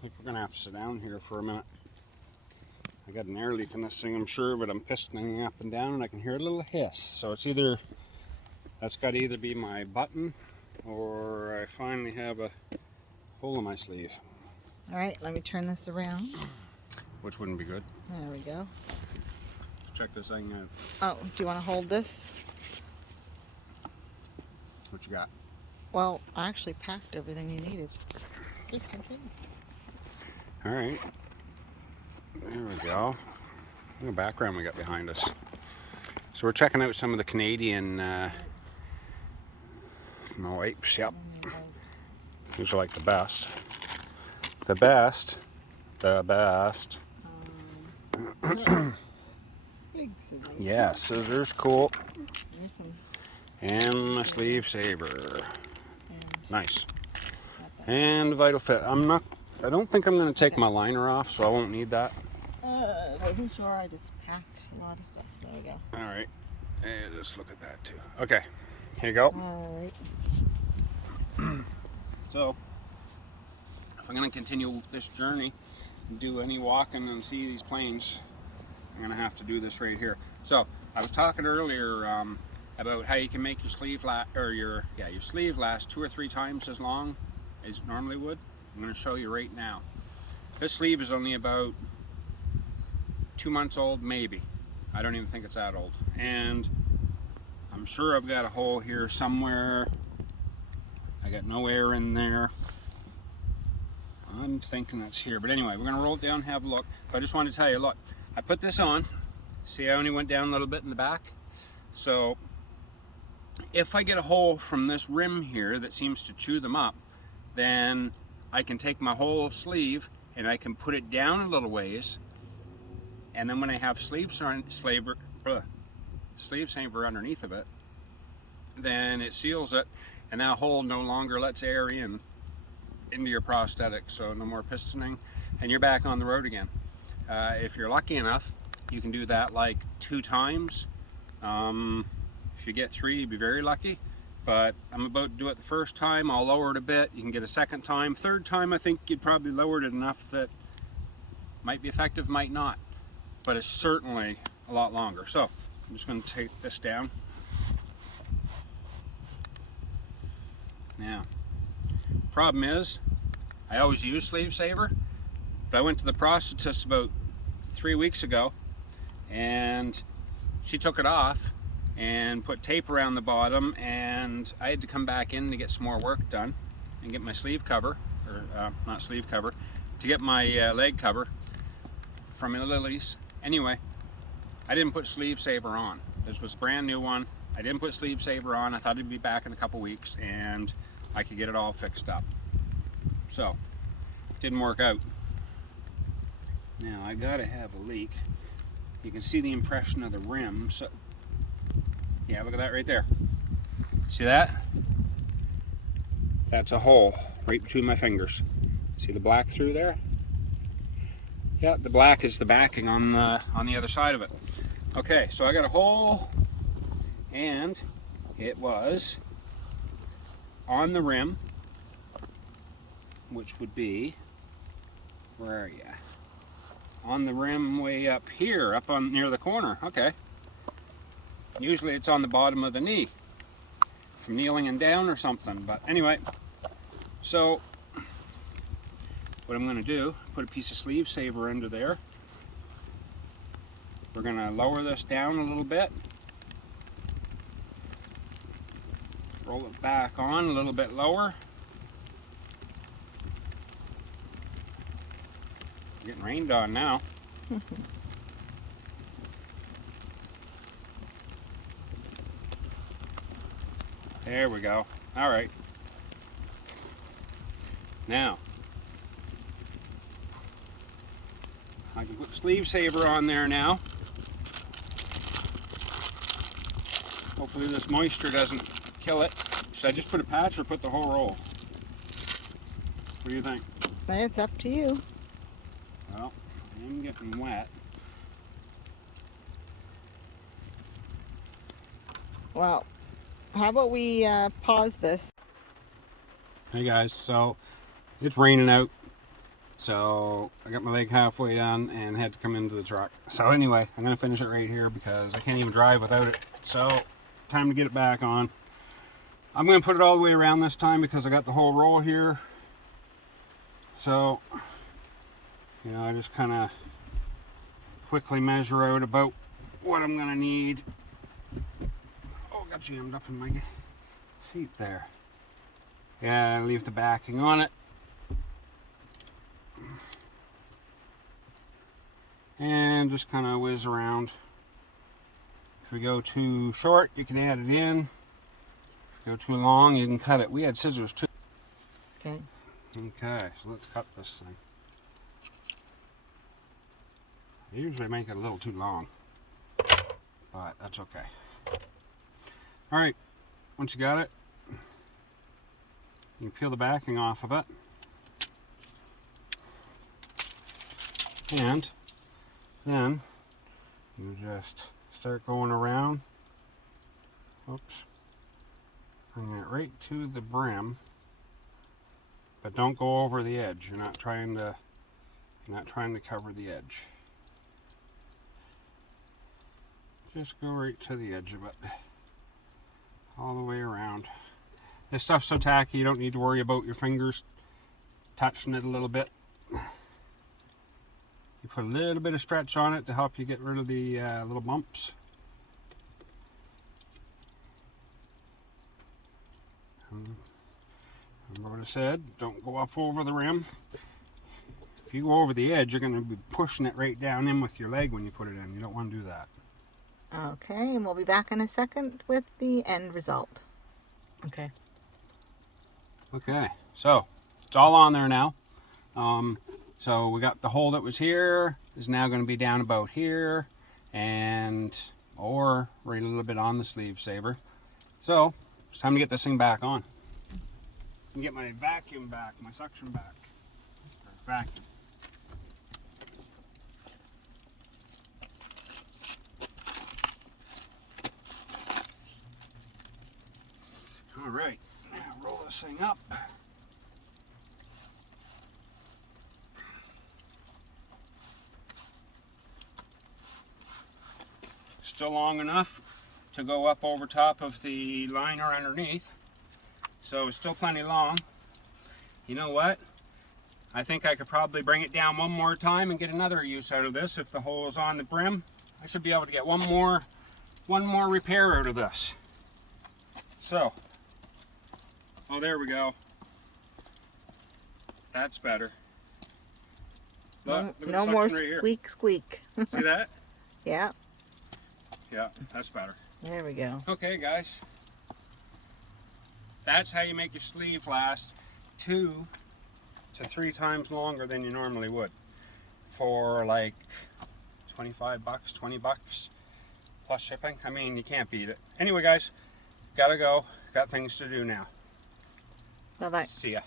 I think we're gonna have to sit down here for a minute. I got an air leak in this thing, I'm sure, but I'm pistoning up and down and I can hear a little hiss. So it's either, that's got to either be my button or I finally have a hole in my sleeve. All right, let me turn this around. Which wouldn't be good. There we go. Check this thing out. Oh, do you want to hold this? What you got? Well, I actually packed everything you needed. Please continue. All right. There we go. Look at the background we got behind us. So we're checking out some of the Canadian wipes. Yep. These are like the best. The best. The best. Big scissors. Yeah, scissors, cool. There's some. And a SleevSaver. And Nice. And Vital Fit. I don't think I'm going to take my liner off, so I won't need that. wasn't sure. I just packed a lot of stuff. There we go. All right. And let's look at that too. Okay. Here you go. All right. So, if I'm going to continue this journey, do any walking and see these planes, I'm going to have to do this right here. So, I was talking earlier about how you can make your sleeve your sleeve last 2 or 3 times as long as it normally would. I'm going to show you right now. This sleeve is only about 2 months old, maybe. I don't even think it's that old. And I'm sure I've got a hole here somewhere. I got no air in there. I'm thinking it's here. But anyway, we're going to roll it down and have a look. But I just wanted to tell you, look, I put this on. See, I only went down a little bit in the back. So if I get a hole from this rim here that seems to chew them up, then I can take my whole sleeve and I can put it down a little ways, and then when I have SleevSaver underneath of it, then it seals it, and that hole no longer lets air into your prosthetic, so no more pistoning, and you're back on the road again. If you're lucky enough, you can do that like 2 times. If you get 3, you'd be very lucky. But I'm about to do it the first time. I'll lower it a bit. You can get a second time. Third time, I think you'd probably lowered it enough that might be effective, might not. But it's certainly a lot longer. So I'm just going to take this down. Now, problem is, I always use SleevSaver, but I went to the prosthetist about 3 weeks ago, and she took it off and put tape around the bottom, and I had to come back in to get some more work done and get my sleeve cover, or not sleeve cover, to get my leg cover from Lily's. Anyway, I didn't put SleevSaver on. This was a brand new one. I didn't put SleevSaver on. I thought it'd be back in a couple weeks and I could get it all fixed up. So, didn't work out. Now I gotta have a leak. You can see the impression of the rim. So, yeah, look at that right there. See that? That's a hole right between my fingers. See the black through there? Yeah, the black is the backing on the other side of it. Okay, so I got a hole, and it was on the rim, which would be, where are you? On the rim way up here, up on near the corner. Okay. Usually it's on the bottom of the knee from kneeling and down or something. But anyway, so what I'm going to do, put a piece of SleevSaver under there. We're going to lower this down a little bit. Roll it back on a little bit lower. Getting rained on now. There we go. All right. Now, I can put SleevSaver on there now. Hopefully this moisture doesn't kill it. Should I just put a patch or put the whole roll? What do you think? It's up to you. Well, I'm getting wet. Well, how about we pause this? Hey guys, so it's raining out. So I got my leg halfway done and had to come into the truck. So anyway, I'm gonna finish it right here because I can't even drive without it. So time to get it back on. I'm gonna put it all the way around this time because I got the whole roll here. So, you know, I just kind of quickly measure out about what I'm gonna need. Oh, got jammed up in my seat there. Yeah, leave the backing on it. And just kind of whiz around. If we go too short, you can add it in. If we go too long, you can cut it. We had scissors too. Okay. Okay, so let's cut this thing. I usually make it a little too long, but that's okay. All right, once you got it, you can peel the backing off of it. And then you just start going around. Oops. Bring it right to the brim, but don't go over the edge. You're not trying to cover the edge. Just go right to the edge of it, all the way around. This stuff's so tacky, you don't need to worry about your fingers touching it a little bit. You put a little bit of stretch on it to help you get rid of the little bumps. Remember what I said, don't go up over the rim. If you go over the edge, you're going to be pushing it right down in with your leg when you put it in. You don't want to do that. Okay, and we'll be back in a second with the end result. Okay. Okay, so it's all on there now. So we got the hole that was here is now going to be down about here, and or right a little bit on the SleevSaver. So it's time to get this thing back on. And get my vacuum back, my suction back. Or vacuum. All right, now roll this thing up. Still long enough to go up over top of the liner underneath. So it's still plenty long. You know what? I think I could probably bring it down one more time and get another use out of this. If the hole is on the brim, I should be able to get one more repair out of this. So, oh, there we go. That's better. Look at No the more suction right here. squeak, squeak. See that? Yeah, Yeah, that's better. there we go. Okay, guys. That's how you make your sleeve last 2 to 3 times longer than you normally would. For like 25 bucks, 20 bucks plus shipping. I mean, you can't beat it. Anyway, guys, gotta go. Got things to do now. Bye-bye. See ya.